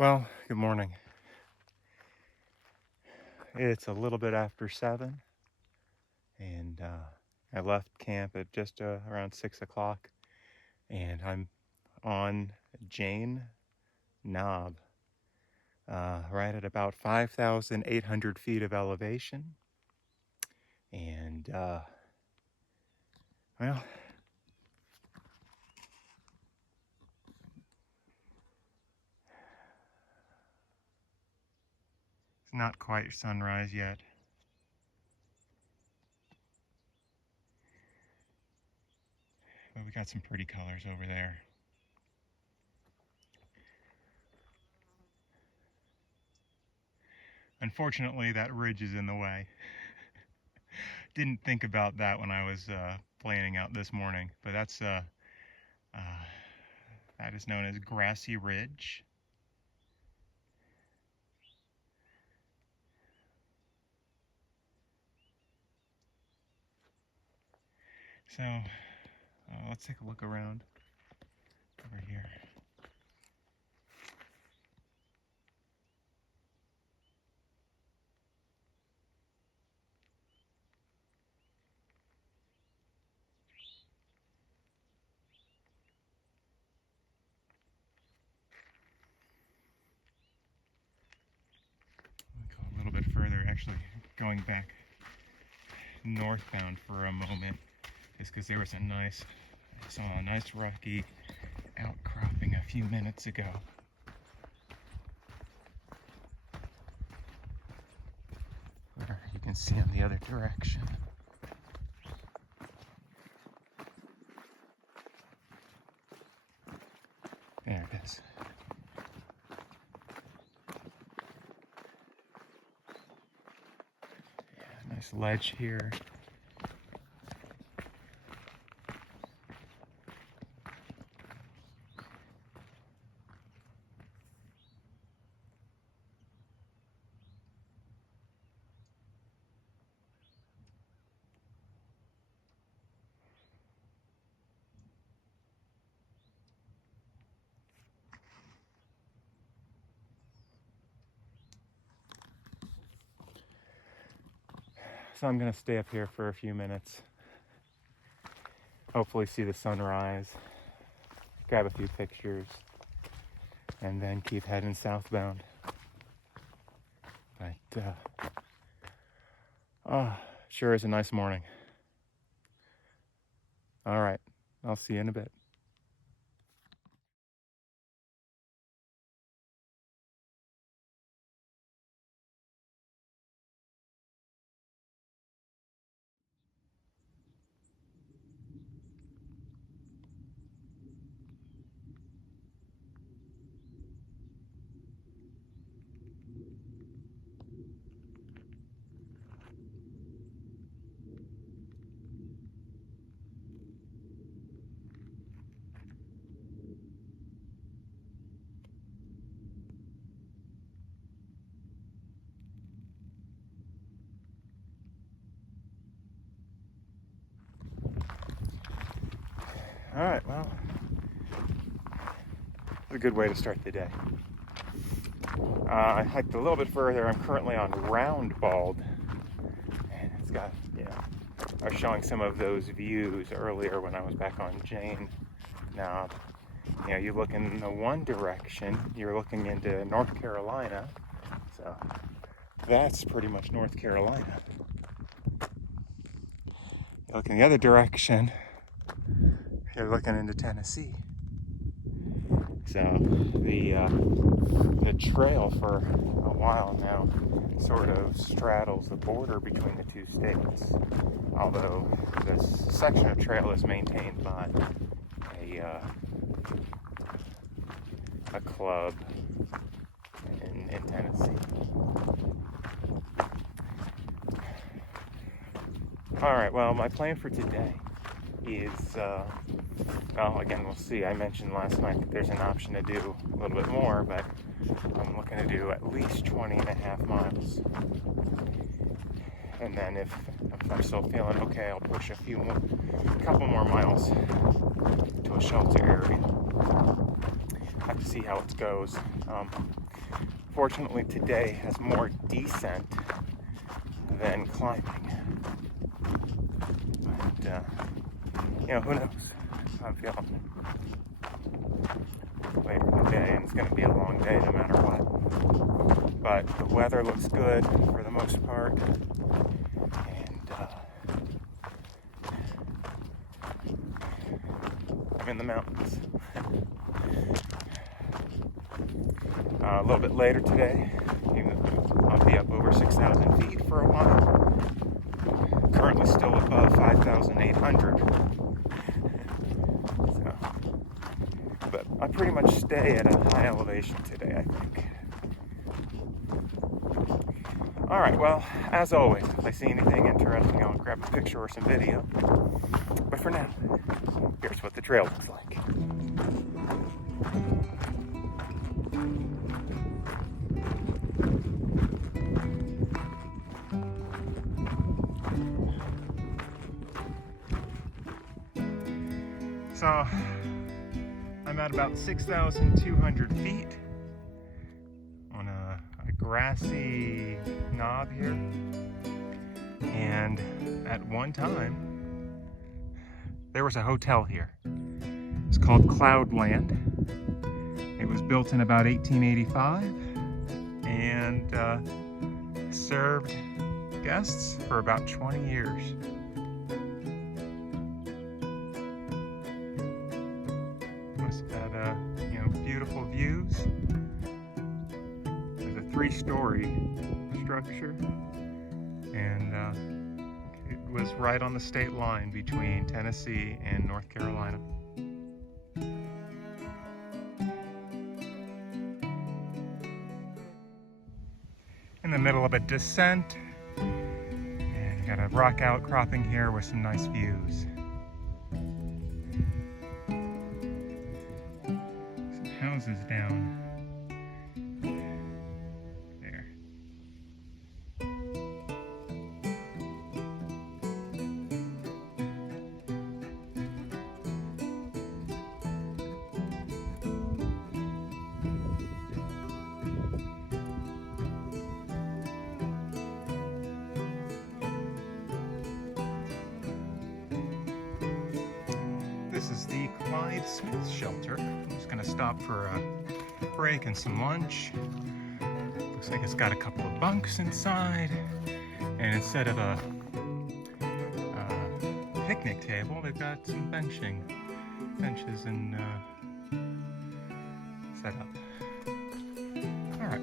Well, good morning. It's a little bit after 7, and I left camp at just around 6 o'clock, and I'm on Jane Knob, right at about 5,800 feet of elevation. And, well, it's not quite sunrise yet. But we got some pretty colors over there. Unfortunately, that ridge is in the way. Didn't think about that when I was planning out this morning, but that is known as Grassy Ridge. So let's take a look around over here. Go a little bit further, actually going back northbound for a moment, is because there was I saw a nice rocky outcropping a few minutes ago. Where you can see in the other direction. There it is. Yeah, nice ledge here. So I'm gonna stay up here for a few minutes. Hopefully see the sunrise, grab a few pictures, and then keep heading southbound. But sure is a nice morning. All right, I'll see you in a bit. All right, well, that's a good way to start the day. I hiked a little bit further. I'm currently on Round Bald, and it's got, I was showing some of those views earlier when I was back on Jane. Now, you look in the one direction, you're looking into North Carolina, so that's pretty much North Carolina. You look in the other direction, you're looking into Tennessee. So the trail for a while now sort of straddles the border between the two states, although this section of trail is maintained by a club in Tennessee. All right, well, my plan for today is, again, we'll see. I mentioned last night that there's an option to do a little bit more, but I'm looking to do at least 20 and a half miles. And then if I'm still feeling okay, I'll push a couple more miles to a shelter area. Have to see how it goes. Unfortunately, today has more descent than climbing. But, who knows how I'm feeling later in the day, and it's going to be a long day no matter what. But the weather looks good for the most part, and I'm in the mountains. A little bit later today, I'll be up over 6,000 feet for a while. Currently still above 5,800. So, but I pretty much stay at a high elevation today, I think. Alright, well, as always, if I see anything interesting, I'll grab a picture or some video. But for now, here's what the trail looks like. So, I'm at about 6,200 feet on a grassy knob here. And at one time, there was a hotel here. It's called Cloudland. It was built in about 1885 and served guests for about 20 years. Must have had beautiful views. There's a 3-story structure, and it was right on the state line between Tennessee and North Carolina. In the middle of a descent, and you got a rock outcropping here with some nice views. Some houses down there. This is the Clyde Smith shelter. I'm just gonna stop for a break and some lunch. Looks like it's got a couple of bunks inside, and instead of a picnic table, they've got some benches and set up. All right.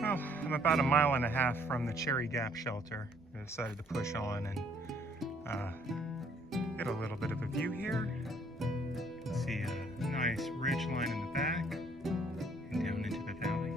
Well, I'm about a mile and a half from the Cherry Gap shelter. I decided to push on and get a little bit of a view here. You can see a nice ridge line in the back and down into the valley.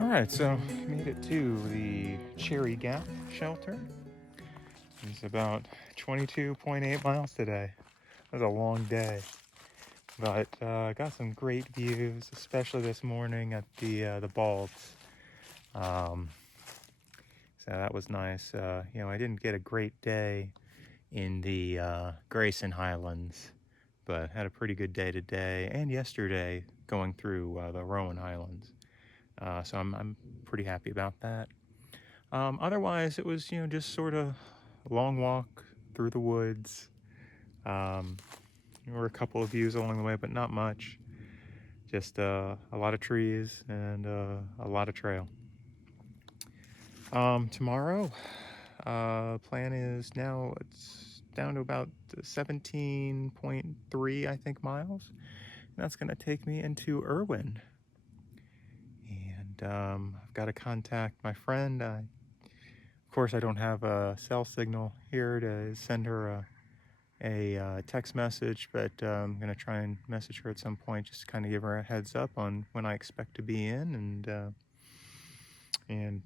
Alright, so made it to the Cherry Gap shelter. It's about 22.8 miles today. It was a long day, but got some great views, especially this morning at the Balds. So that was nice. I didn't get a great day in the Grayson Highlands, but had a pretty good day today and yesterday going through the Rowan Highlands. So I'm pretty happy about that. Otherwise, it was, just sort of a long walk through the woods. There were a couple of views along the way, but not much. Just a lot of trees and a lot of trail. Tomorrow, plan is now it's down to about 17.3, I think, miles. And that's going to take me into Irwin. And I've got to contact my friend. Of course, I don't have a cell signal here to send her a text message, but I'm going to try and message her at some point, just to kind of give her a heads up on when I expect to be in, and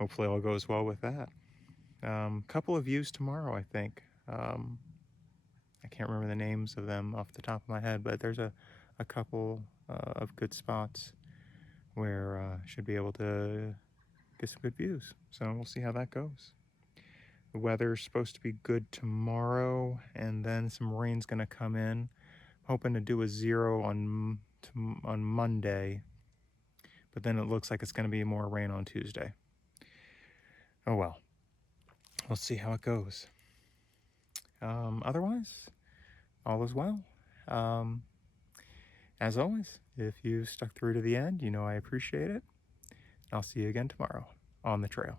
hopefully all goes well with that. Couple of views tomorrow, I think. I can't remember the names of them off the top of my head, but there's a couple of good spots where I should be able to get some good views. So we'll see how that goes. The weather's supposed to be good tomorrow, and then some rain's going to come in. Hoping to do a 0 on Monday, but then it looks like it's going to be more rain on Tuesday. Oh well, we'll see how it goes. Otherwise, all is well. As always, if you stuck through to the end, you know I appreciate it. I'll see you again tomorrow on the trail.